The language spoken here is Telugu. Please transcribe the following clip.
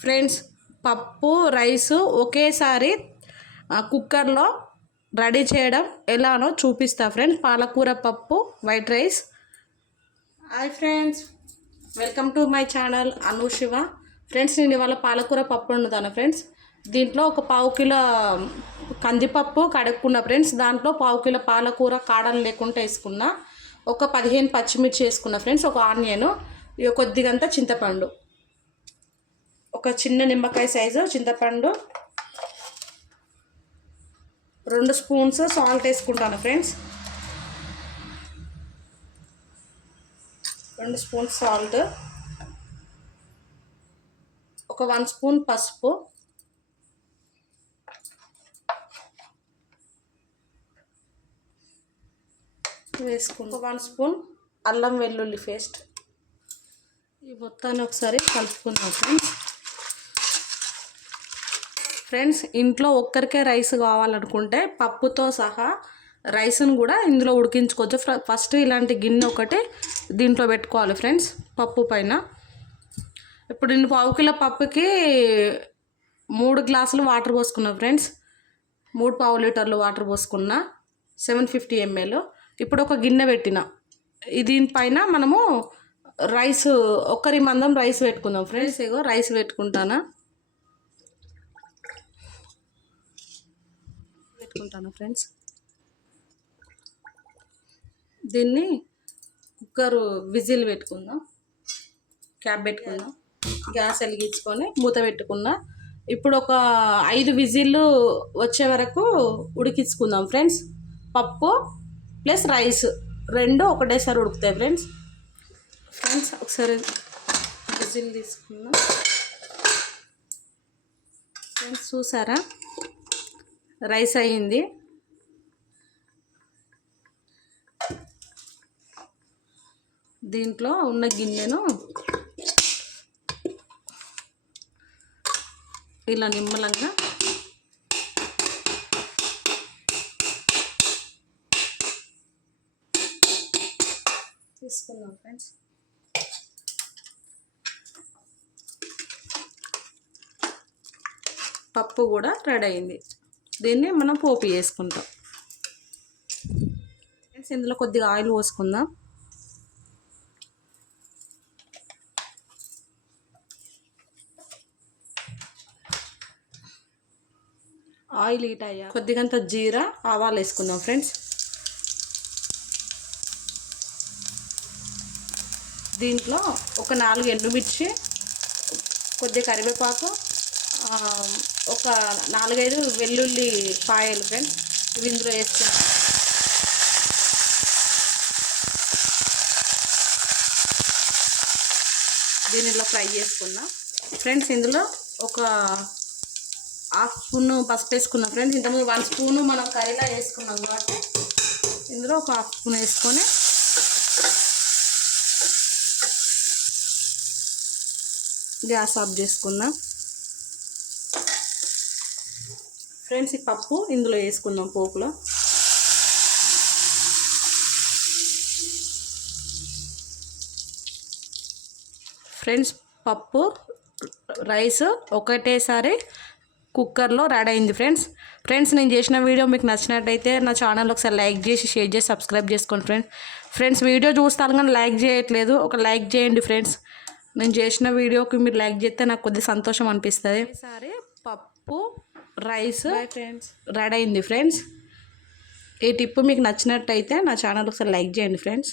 ఫ్రెండ్స్ పప్పు రైస్ ఒకేసారి కుక్కర్లో రెడీ చేయడం ఎలానో చూపిస్తా ఫ్రెండ్స్. పాలకూర పప్పు white rice. Hi friends welcome to my channel Anu Shiva friends నేను ఇవాళ పాలకూర పప్పు వండుతాను ఫ్రెండ్స్. దీంట్లో ఒక పావు కిలో కందిపప్పు కడుక్కున్న ఫ్రెండ్స్. దాంట్లో పావు కిలో పాలకూర కాడలు లేకుండా వేసుకున్నా. ఒక పదిహేను పచ్చిమిర్చి వేసుకున్న ఫ్రెండ్స్. ఒక ఆనియన్ కొద్దిగంత చింతపండు. ఒక చిన్న నిమ్మకాయ సైజు చింతపండు. రెండు స్పూన్స్ సాల్ట్ వేసుకుంటాను ఫ్రెండ్స్. రెండు స్పూన్స్ సాల్ట్. ఒక వన్ స్పూన్ పసుపు. వేసుకుంటా. వన్ స్పూన్ అల్లం వెల్లుల్లి పేస్ట్. ఈ మొత్తాన్ని ఒకసారి కలుపుకుందాం ఫ్రెండ్స్. ఫ్రెండ్స్ ఇంట్లో ఒక్కరికే రైస్ కావాలనుకుంటే పప్పుతో సహా రైస్ను కూడా ఇందులో ఉడికించుకోవచ్చు. ఫ- ఫస్ట్ ఇలాంటి గిన్నె ఒకటి దీంట్లో పెట్టుకోవాలి ఫ్రెండ్స్ పప్పు పైన. ఇప్పుడు నేను పావు కిలో పప్పుకి మూడు గ్లాసులు వాటర్ పోసుకున్నా ఫ్రెండ్స్ మూడు పావు లీటర్లు వాటర్ పోసుకున్నా సెవెన్ ఫిఫ్టీ ఎంఎల్. ఇప్పుడు ఒక గిన్నె పెట్టిన. దీనిపైన మనము రైస్ ఒక్కరి మందం రైస్ పెట్టుకుందాం. ఫ్రెండ్స్ ఇగో రైస్ పెట్టుకుంటానా? పెట్టుకుంటాను ఫ్రెండ్స్. దీన్ని కుక్కర్ విజిల్ పెట్టుకుందాం. క్యాప్ పెట్టుకుందాం. గ్యాస్ వెలిగించుకొని మూత పెట్టుకున్నా ఇప్పుడు ఒక ఐదు విజిల్లు వచ్చే వరకు ఉడికించుకుందాం ఫ్రెండ్స్. పప్పు ప్లస్ రైస్ రెండు ఒకటేసారి ఉడుకుతాయి ఫ్రెండ్స్. ఫ్రెండ్స్ ఒకసారి విజిల్ తీసుకుందాం. ఫ్రెండ్స్ చూసారా? రైస్ అయ్యింది. దీంట్లో ఉన్న గిన్నెను ఇలా నిమ్మలంగా తీసుకున్నాం ఫ్రెండ్స్. పప్పు కూడా రెడీ అయింది దీన్ని మనం పోపు చేసుకుంటాం ఫ్రెండ్స్ ఇందులో కొద్దిగా ఆయిల్ పోసుకుందాం. ఆయిల్ హీట్ అయ్యా. కొద్దిగంత జీరా ఆవాలు వేసుకుందాం ఫ్రెండ్స్. దీంట్లో ఒక నాలుగు ఎండుమిర్చి కొద్దిగా కరివేపాకు ఒక నాలుగైదు వెల్లుల్లి పాయలు ఫ్రెండ్స్ ఇవి ఇందులో వేసుకుందాం దీనిలో ఫ్రై చేసుకున్నా. ఫ్రెండ్స్ ఇందులో ఒక హాఫ్ స్పూన్ పసుపు వేసుకున్నాం. ఫ్రెండ్స్ ఇంతకుముందు వన్ స్పూన్ మనం కర్రీలా వేసుకున్నాం కాబట్టి ఇందులో ఒక హాఫ్ స్పూన్ వేసుకొని గ్యాస్ ఆఫ్ చేసుకుందాం ఫ్రెండ్స్ ఈ పప్పు ఇందులో వేసుకుందాం పోపులో. ఫ్రెండ్స్ పప్పు రైస్ ఒకటేసారి కుక్కర్లో రెడీ అయింది ఫ్రెండ్స్. ఫ్రెండ్స్ నేను చేసిన వీడియో మీకు నచ్చినట్టయితే నా ఛానల్ ఒకసారి లైక్ చేసి షేర్ చేసి సబ్స్క్రైబ్ చేసుకోండి ఫ్రెండ్స్. ఫ్రెండ్స్ వీడియో చూస్తాను కానీ లైక్ చేయట్లేదు. ఒక లైక్ చేయండి ఫ్రెండ్స్. నేను చేసిన వీడియోకి మీరు లైక్ చేస్తే నాకు కొద్దిగా సంతోషం అనిపిస్తుంది. సరే పప్పు రైస్ ఫ్రెండ్స్ రెడీ అయింది ఫ్రెండ్స్ ఈ టిప్ మీకు నచ్చినట్టయితే నా ఛానల్ ఒకసారి లైక్ చేయండి ఫ్రెండ్స్